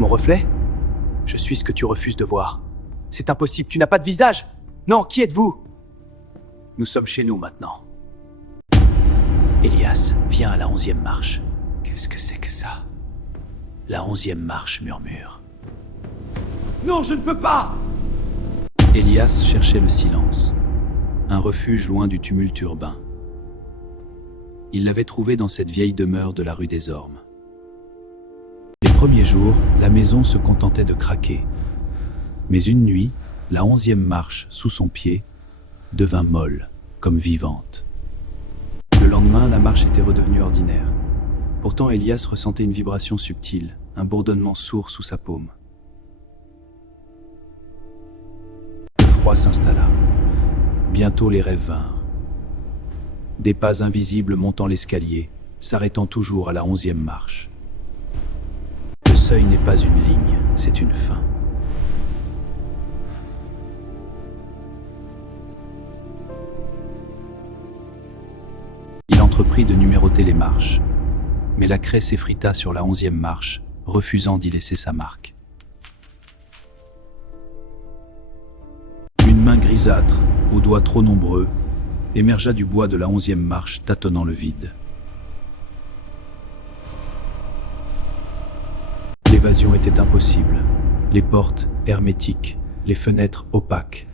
Mon reflet? Je suis ce que tu refuses de voir. C'est impossible, tu n'as pas de visage! Non, qui êtes-vous? Nous sommes chez nous maintenant. Elias, viens à la 11e marche. Qu'est-ce que c'est que ça? La 11e marche murmure. Non, je ne peux pas! Elias cherchait le silence. Un refuge loin du tumulte urbain. Il l'avait trouvé dans cette vieille demeure de la rue des Ormes. Les premiers jours, la maison se contentait de craquer. Mais une nuit, la 11e marche, sous son pied, devint molle, comme vivante. Le lendemain, la marche était redevenue ordinaire. Pourtant, Elias ressentait une vibration subtile, un bourdonnement sourd sous sa paume. Le froid s'installa. Bientôt, les rêves vinrent. Des pas invisibles montant l'escalier, s'arrêtant toujours à la 11e marche. Le seuil n'est pas une ligne, c'est une fin. Il entreprit de numéroter les marches, mais la craie s'effrita sur la 11e marche, refusant d'y laisser sa marque. Une main grisâtre, aux doigts trop nombreux, émergea du bois de la 11e marche, tâtonnant le vide. L'évasion était impossible. Les portes hermétiques, les fenêtres opaques.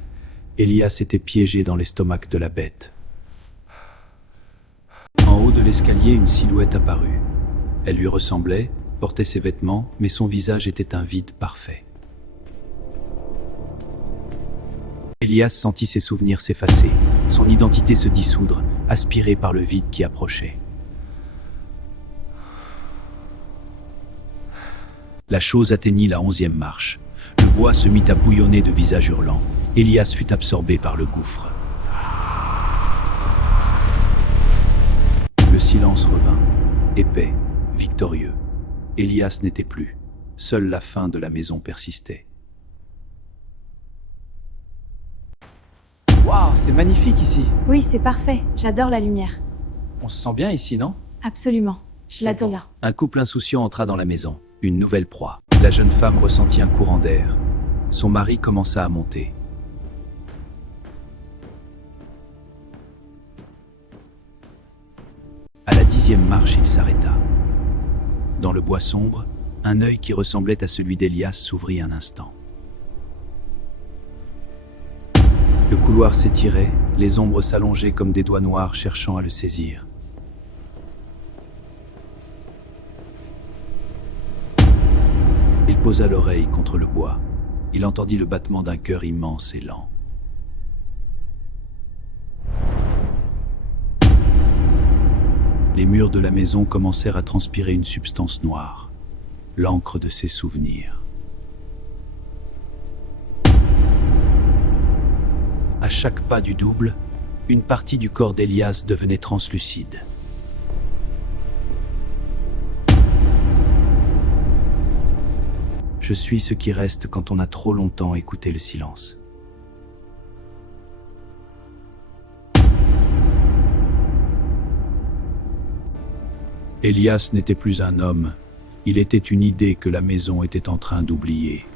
Elias était piégé dans l'estomac de la bête. En haut de l'escalier, une silhouette apparut. Elle lui ressemblait, portait ses vêtements, mais son visage était un vide parfait. Elias sentit ses souvenirs s'effacer, son identité se dissoudre, aspirée par le vide qui approchait. La chose atteignit la 11e marche. Le bois se mit à bouillonner de visages hurlants. Elias fut absorbé par le gouffre. Le silence revint, épais, victorieux. Elias n'était plus. Seule la fin de la maison persistait. Waouh, c'est magnifique ici. Oui, c'est parfait. J'adore la lumière. On se sent bien ici, non? Absolument. Je l'adore là. Un couple insouciant entra dans la maison. Une nouvelle proie. La jeune femme ressentit un courant d'air. Son mari commença à monter. À la 10e marche, il s'arrêta. Dans le bois sombre, un œil qui ressemblait à celui d'Elias s'ouvrit un instant. Le couloir s'étirait, les ombres s'allongeaient comme des doigts noirs cherchant à le saisir. Il posa l'oreille contre le bois. Il entendit le battement d'un cœur immense et lent. Les murs de la maison commencèrent à transpirer une substance noire, l'encre de ses souvenirs. À chaque pas du double, une partie du corps d'Elias devenait translucide. Je suis ce qui reste quand on a trop longtemps écouté le silence. Elias n'était plus un homme, il était une idée que la maison était en train d'oublier.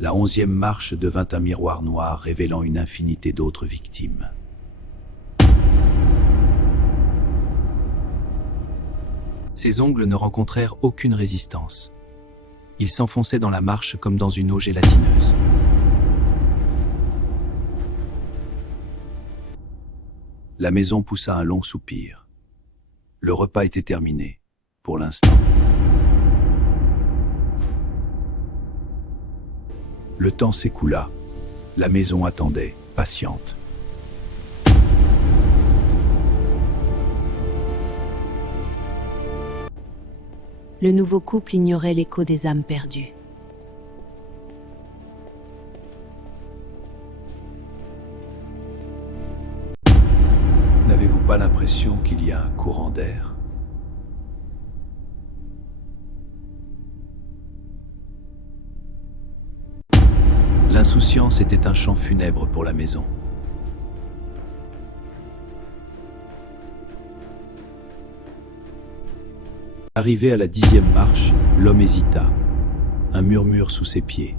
La 11e marche devint un miroir noir révélant une infinité d'autres victimes. Ses ongles ne rencontrèrent aucune résistance. Ils s'enfonçaient dans la marche comme dans une eau gélatineuse. La maison poussa un long soupir. Le repas était terminé, pour l'instant. Le temps s'écoula. La maison attendait, patiente. Le nouveau couple ignorait l'écho des âmes perdues. N'avez-vous pas l'impression qu'il y a un courant d'air? L'insouciance était un chant funèbre pour la maison. Arrivé à la 10e marche, l'homme hésita. Un murmure sous ses pieds.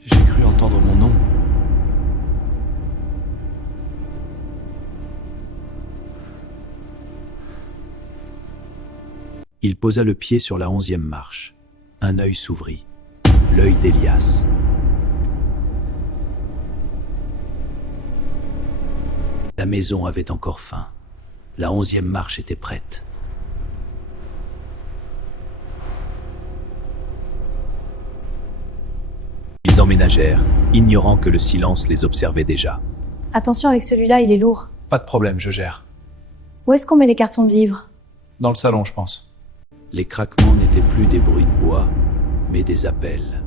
J'ai cru entendre mon nom. Il posa le pied sur la 11e marche. Un œil s'ouvrit. L'œil d'Elias. La maison avait encore faim. La 11e marche était prête. Ils emménagèrent, ignorant que le silence les observait déjà. Attention avec celui-là, il est lourd. Pas de problème, je gère. Où est-ce qu'on met les cartons de livres? Dans le salon, je pense. Les craquements n'étaient plus des bruits de bois, mais des appels.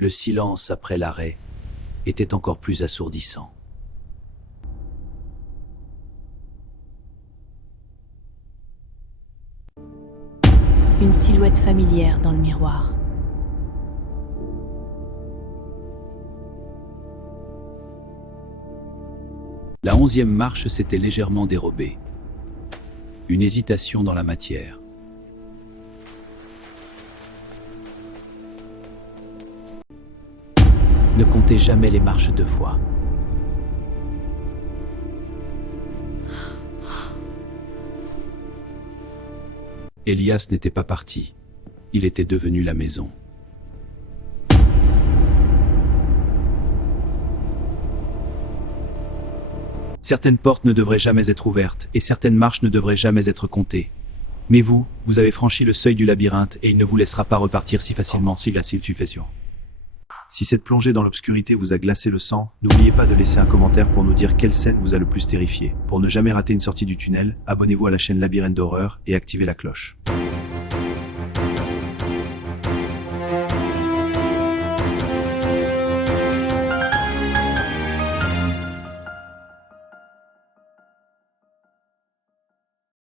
Le silence après l'arrêt était encore plus assourdissant. Une silhouette familière dans le miroir. La 11e marche s'était légèrement dérobée. Une hésitation dans la matière. Ne comptez jamais les marches deux fois. Elias n'était pas parti. Il était devenu la maison. Certaines portes ne devraient jamais être ouvertes, et certaines marches ne devraient jamais être comptées. Mais vous avez franchi le seuil du labyrinthe, et il ne vous laissera pas repartir si facilement s'il a situation. Si cette plongée dans l'obscurité vous a glacé le sang, n'oubliez pas de laisser un commentaire pour nous dire quelle scène vous a le plus terrifié. Pour ne jamais rater une sortie du tunnel, abonnez-vous à la chaîne Labyrinthe d'horreur et activez la cloche.